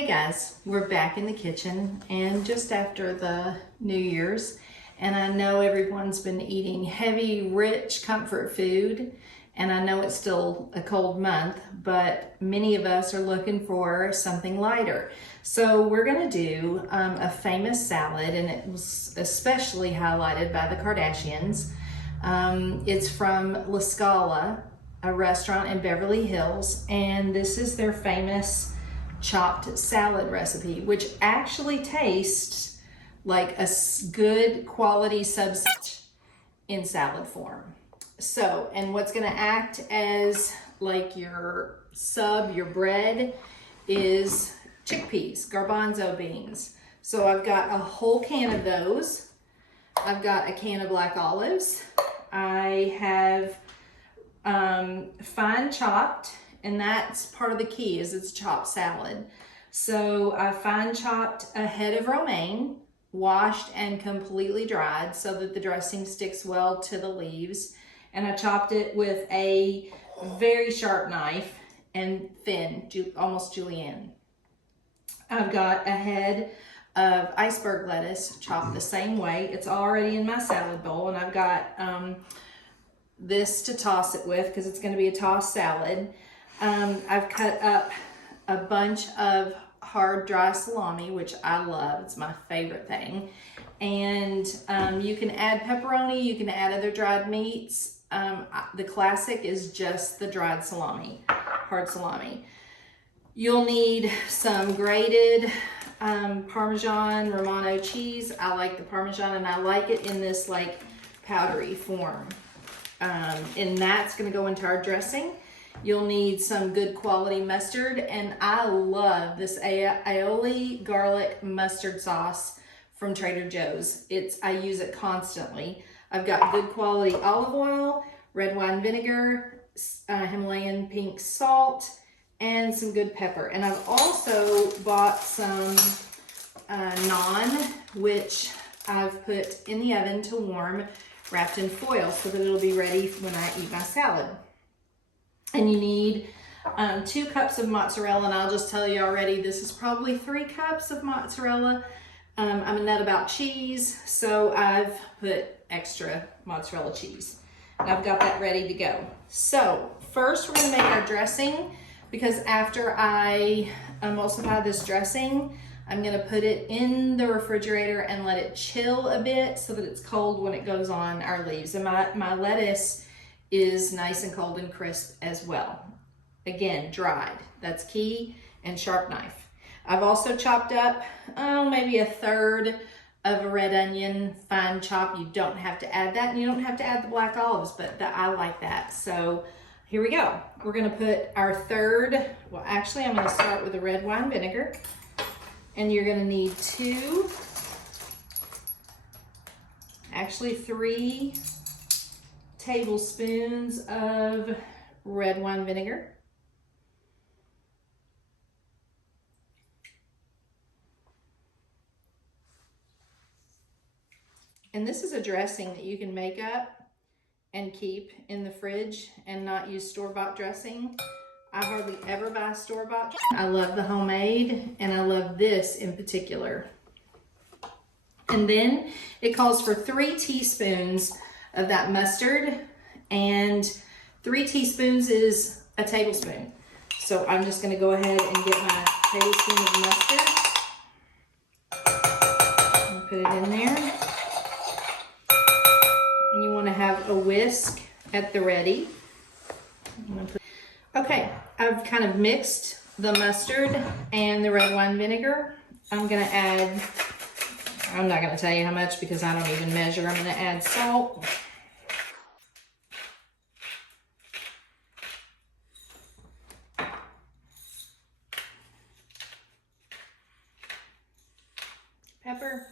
Hey guys, we're back in the kitchen and just after the New Year's, and I know everyone's been eating heavy, rich comfort food, and I know it's still a cold month, but many of us are looking for something lighter. So we're gonna do a famous salad, and it was especially highlighted by the Kardashians. It's from La Scala, a restaurant in Beverly Hills, and this is their famous chopped salad recipe, which actually tastes like a good quality substance in salad form. So, and what's gonna act as like your sub, your bread, is chickpeas, garbanzo beans. So I've got a whole can of those. I've got a can of black olives. I have fine chopped, and that's part of the key, is it's chopped salad. So I fine chopped a head of romaine, washed and completely dried so that the dressing sticks well to the leaves. And I chopped it with a very sharp knife and thin, almost julienne. I've got a head of iceberg lettuce chopped the same way. It's already in my salad bowl, and I've got this to toss it with because it's going to be a tossed salad. I've cut up a bunch of hard dry salami, which I love. It's my favorite thing. And you can add pepperoni, you can add other dried meats. The classic is just the dried salami, hard salami. You'll need some grated Parmesan Romano cheese. I like the Parmesan, and I like it in this like powdery form. And that's gonna go into our dressing. You'll need some good quality mustard, and I love this aioli garlic mustard sauce from Trader Joe's. I use it constantly. I've got good quality olive oil, red wine vinegar, Himalayan pink salt, and some good pepper. And I've also bought some naan, which I've put in the oven to warm, wrapped in foil so that it'll be ready when I eat my salad. And you need 2 cups of mozzarella, and I'll just tell you already, this is probably 3 cups of mozzarella. I'm a nut about cheese, so I've put extra mozzarella cheese. And I've got that ready to go. So first we're gonna make our dressing, because after I emulsify this dressing, I'm gonna put it in the refrigerator and let it chill a bit so that it's cold when it goes on our leaves. And my lettuce is nice and cold and crisp as well. Again, dried, that's key, and sharp knife. I've also chopped up, maybe 1/3 of a red onion, fine chop. You don't have to add that, and you don't have to add the black olives, but I like that. So here we go. We're gonna put our third, well actually I'm gonna start with the red wine vinegar, and you're gonna need 3 tablespoons of red wine vinegar. And this is a dressing that you can make up and keep in the fridge and not use store-bought dressing. I hardly ever buy store-bought. I love the homemade, and I love this in particular. And then it calls for 3 teaspoons of that mustard, and 3 teaspoons is a tablespoon. So I'm just gonna go ahead and get my tablespoon of mustard and put it in there. And you wanna have a whisk at the ready. Okay, I've kind of mixed the mustard and the red wine vinegar. I'm gonna add, I'm not gonna tell you how much because I don't even measure. I'm gonna add salt. Pepper.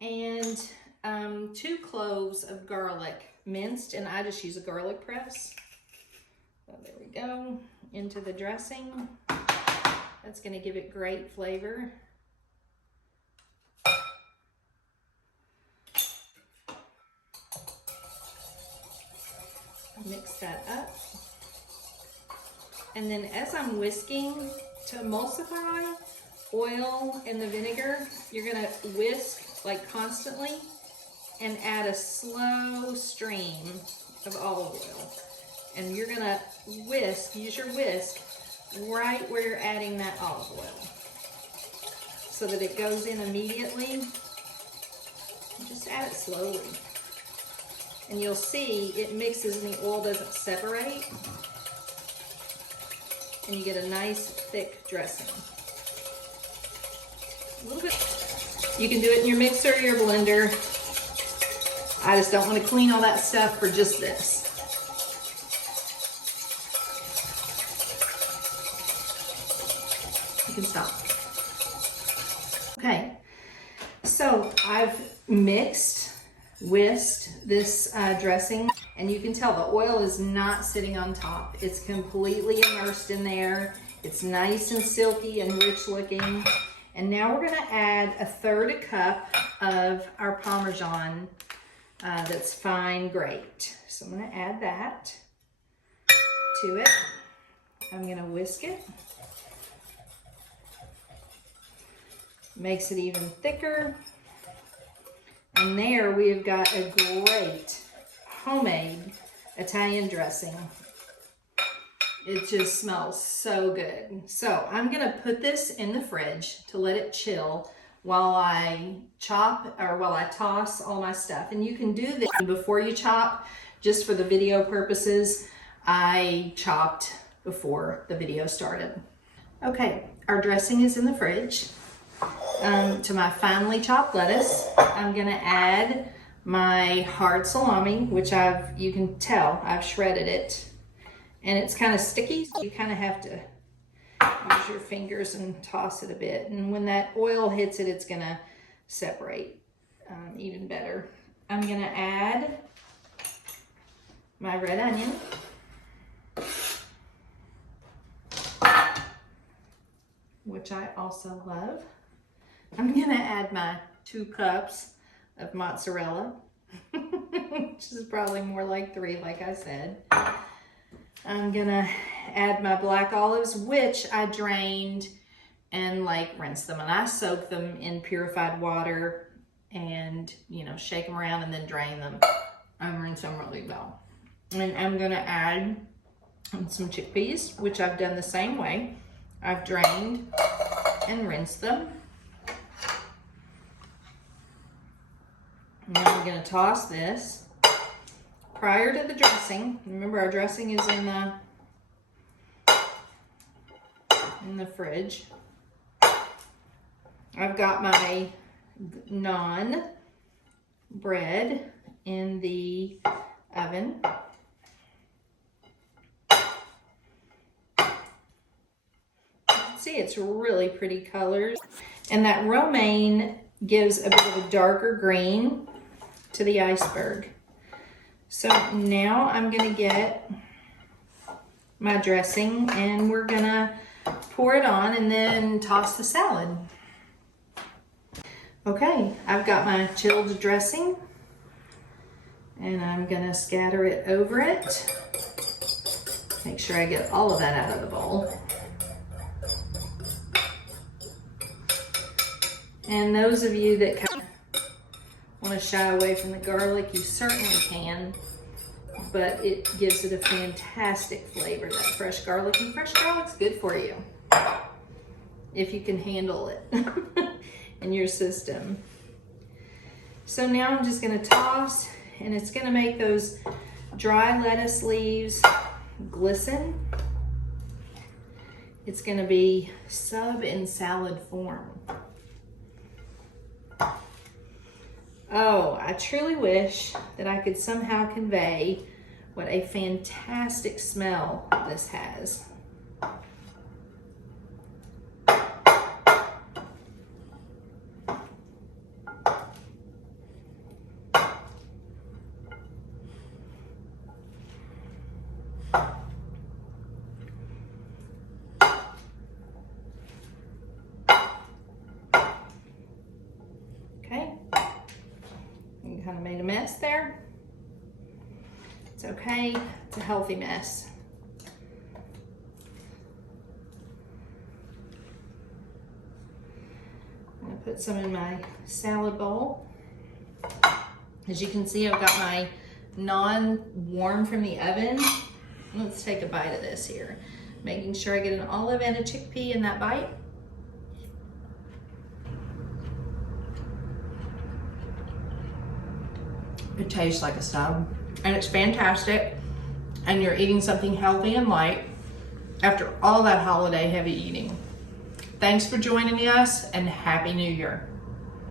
And 2 cloves of garlic minced, and I just use a garlic press. So there we go, into the dressing. That's gonna give it great flavor. Mix that up. And then as I'm whisking, to emulsify oil and the vinegar, you're gonna whisk like constantly and add a slow stream of olive oil. And you're gonna whisk, use your whisk right where you're adding that olive oil so that it goes in immediately. Just add it slowly. And you'll see it mixes and the oil doesn't separate. And you get a nice thick dressing. A little bit. You can do it in your mixer or your blender. I just don't want to clean all that stuff for just this. You can stop. Okay, so I've whisked this dressing, and you can tell the oil is not sitting on top. It's completely immersed in there. It's nice and silky and rich looking. And now we're gonna add 1/3 cup of our Parmesan that's fine grate. So I'm gonna add that to it. I'm gonna whisk it. Makes it even thicker. And there we have got a great homemade Italian dressing. It just smells so good. So I'm gonna put this in the fridge to let it chill while I while I toss all my stuff. And you can do this before you chop, just for the video purposes. I chopped before the video started. Okay, our dressing is in the fridge. To my finely chopped lettuce, I'm gonna add my hard salami, which you can tell I've shredded it, and it's kind of sticky, so you kind of have to use your fingers and toss it a bit, and when that oil hits it, it's gonna separate even better. I'm gonna add my red onion, which I also love. I'm gonna add my 2 cups of mozzarella, which is probably more like 3, like I said. I'm gonna add my black olives, which I drained and rinsed them, and I soak them in purified water and, shake them around and then drain them and rinse them really well. And I'm gonna add some chickpeas, which I've done the same way. I've drained and rinsed them. Now I'm going to toss this prior to the dressing. Remember, our dressing is in the fridge. I've got my naan bread in the oven. See, it's really pretty colors. And that romaine gives a bit of a darker green to the iceberg. So now I'm gonna get my dressing and we're gonna pour it on and then toss the salad. Okay, I've got my chilled dressing and I'm gonna scatter it over it. Make sure I get all of that out of the bowl. And those of you that kind of want to shy away from the garlic, you certainly can, but it gives it a fantastic flavor, that fresh garlic. And fresh garlic's good for you if you can handle it in your system. So now I'm just going to toss, and it's going to make those dry lettuce leaves glisten. It's going to be sub in salad form. Oh, I truly wish that I could somehow convey what a fantastic smell this has. Kind of made a mess there. It's okay, it's a healthy mess. put some in my salad bowl. As you can see, I've got my non-warm from the oven. Let's take a bite of this here. Making sure I get an olive and a chickpea in that bite. It tastes like a sub, and it's fantastic. And you're eating something healthy and light after all that holiday heavy eating. Thanks for joining us, and Happy New Year.